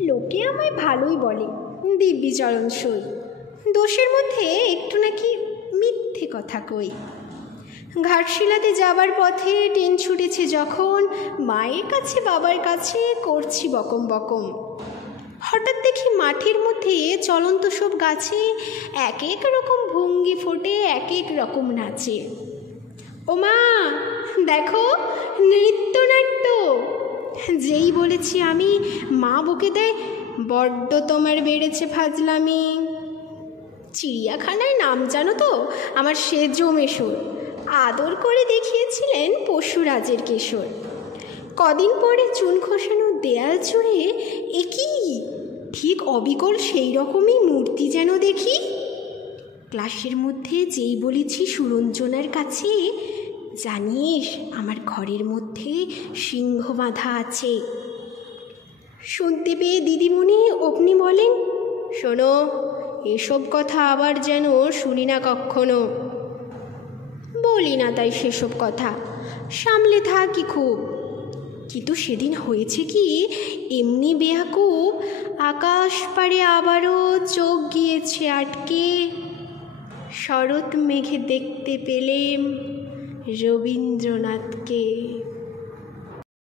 লোকে আমায় ভালোই বলে, দিব্যি চরণ সই। দোষের মধ্যে একটু নাকি মিথ্যে কথা কই। ঘাটশিলাতে যাবার পথে ট্রেন ছুটেছে যখন, মায়ের কাছে বাবার কাছে করছি বকম বকম। হঠাৎ দেখি মাঠের মধ্যে চলন্ত সব গাছে এক এক রকম ভঙ্গি ফোটে, এক এক রকম নাচে। ও মা দেখো, নৃত্যনাট্য। যেই বলেছি আমি, মা বকে দেয়, বড্ড তোমার বেড়েছে ফাজলামি। চিড়িয়াখানার নাম জানো তো আমার সেজ মেশর, আদর করে দেখিয়েছিলেন পশুরাজের কেশর। কদিন পরে চুন খসানো দেয়াল জুড়ে একই ঠিক অবিকল সেই রকমই মূর্তি যেন দেখি। ক্লাসের মধ্যে যেই বলেছি সুরঞ্জনার কাছে, জানিস আমার ঘরের মধ্যে সিংহ বাঁধা আছে। শুনতে পেয়ে দিদিমণি অমনি বলেন, শোনো, এসব কথা আবার যেন শুনি না কখনো। বলি না তাই সেসব কথা, সামলে থাকি খুব। কিন্তু সেদিন হয়েছে কি, এমনি বেয়াকুব, আকাশ পাড়ে আবারও চোখ গিয়েছে আটকে। শরৎ মেঘে দেখতে পেলেম রবীন্দ্রনাথকে।